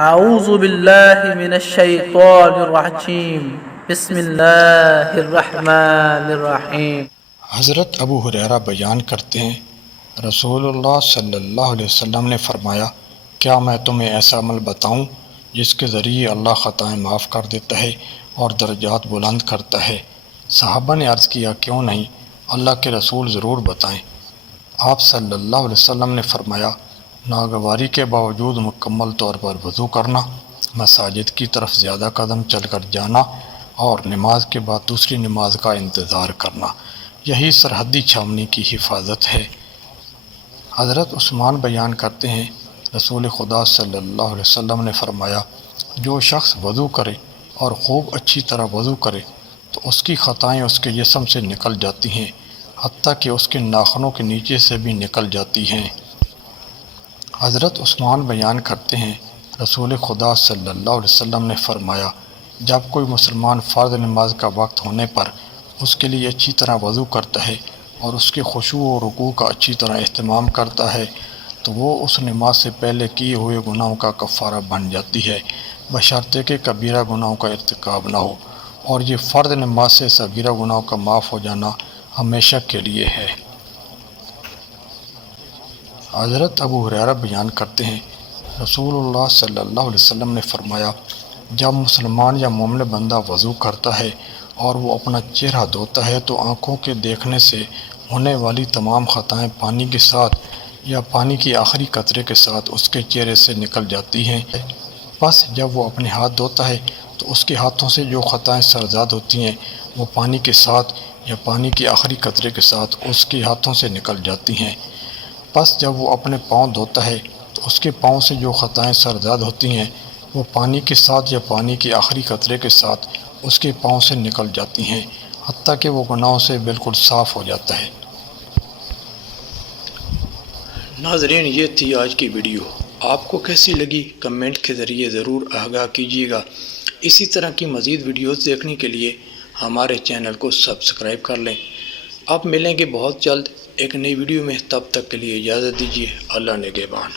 اعوذ باللہ من الشیطان الرجیم بسم اللہ الرحمن الرحیم۔ حضرت ابو ہریرہ بیان کرتے ہیں، رسول اللہ صلی اللہ علیہ وسلم نے فرمایا، کیا میں تمہیں ایسا عمل بتاؤں جس کے ذریعے اللہ خطائیں معاف کر دیتا ہے اور درجات بلند کرتا ہے؟ صحابہ نے عرض کیا، کیوں نہیں، اللہ کے رسول ضرور بتائیں۔ آپ صلی اللہ علیہ وسلم نے فرمایا، ناگواری کے باوجود مکمل طور پر وضو کرنا، مساجد کی طرف زیادہ قدم چل کر جانا اور نماز کے بعد دوسری نماز کا انتظار کرنا، یہی سرحدی چھاونی کی حفاظت ہے۔ حضرت عثمان بیان کرتے ہیں، رسول خدا صلی اللہ علیہ وسلم نے فرمایا، جو شخص وضو کرے اور خوب اچھی طرح وضو کرے تو اس کی خطائیں اس کے جسم سے نکل جاتی ہیں، حتیٰ کہ اس کے ناخنوں کے نیچے سے بھی نکل جاتی ہیں۔ حضرت عثمان بیان کرتے ہیں، رسول خدا صلی اللہ علیہ وسلم نے فرمایا، جب کوئی مسلمان فرض نماز کا وقت ہونے پر اس کے لیے اچھی طرح وضو کرتا ہے اور اس کے خشوع و رکوع کا اچھی طرح اہتمام کرتا ہے تو وہ اس نماز سے پہلے کیے ہوئے گناہوں کا کفارہ بن جاتی ہے، بشرطے کہ کبیرہ گناہوں کا ارتکاب نہ ہو، اور یہ فرض نماز سے صغیرہ گناہوں کا معاف ہو جانا ہمیشہ کے لیے ہے۔ حضرت ابو ہریرہ بیان کرتے ہیں، رسول اللہ صلی اللہ علیہ وسلم نے فرمایا، جب مسلمان یا مومن بندہ وضو کرتا ہے اور وہ اپنا چہرہ دھوتا ہے تو آنکھوں کے دیکھنے سے ہونے والی تمام خطائیں پانی کے ساتھ یا پانی کی آخری قطرے کے ساتھ اس کے چہرے سے نکل جاتی ہیں۔ پس جب وہ اپنے ہاتھ دھوتا ہے تو اس کے ہاتھوں سے جو خطائیں سرزاد ہوتی ہیں وہ پانی کے ساتھ یا پانی کی آخری قطرے کے ساتھ اس کے ہاتھوں سے نکل جاتی ہیں۔ پس جب وہ اپنے پاؤں دھوتا ہے تو اس کے پاؤں سے جو خطائیں سرزاد ہوتی ہیں وہ پانی کے ساتھ یا پانی کی آخری قطرے کے ساتھ اس کے پاؤں سے نکل جاتی ہیں، حتیٰ کہ وہ گناہوں سے بالکل صاف ہو جاتا ہے۔ ناظرین، یہ تھی آج کی ویڈیو، آپ کو کیسی لگی کمنٹ کے ذریعے ضرور آگاہ کیجیے گا۔ اسی طرح کی مزید ویڈیوز دیکھنے کے لیے ہمارے چینل کو سبسکرائب کر لیں۔ اب ملیں گے بہت جلد ایک نئی ویڈیو میں، تب تک کے لیے اجازت دیجیے۔ اللہ نگہبان۔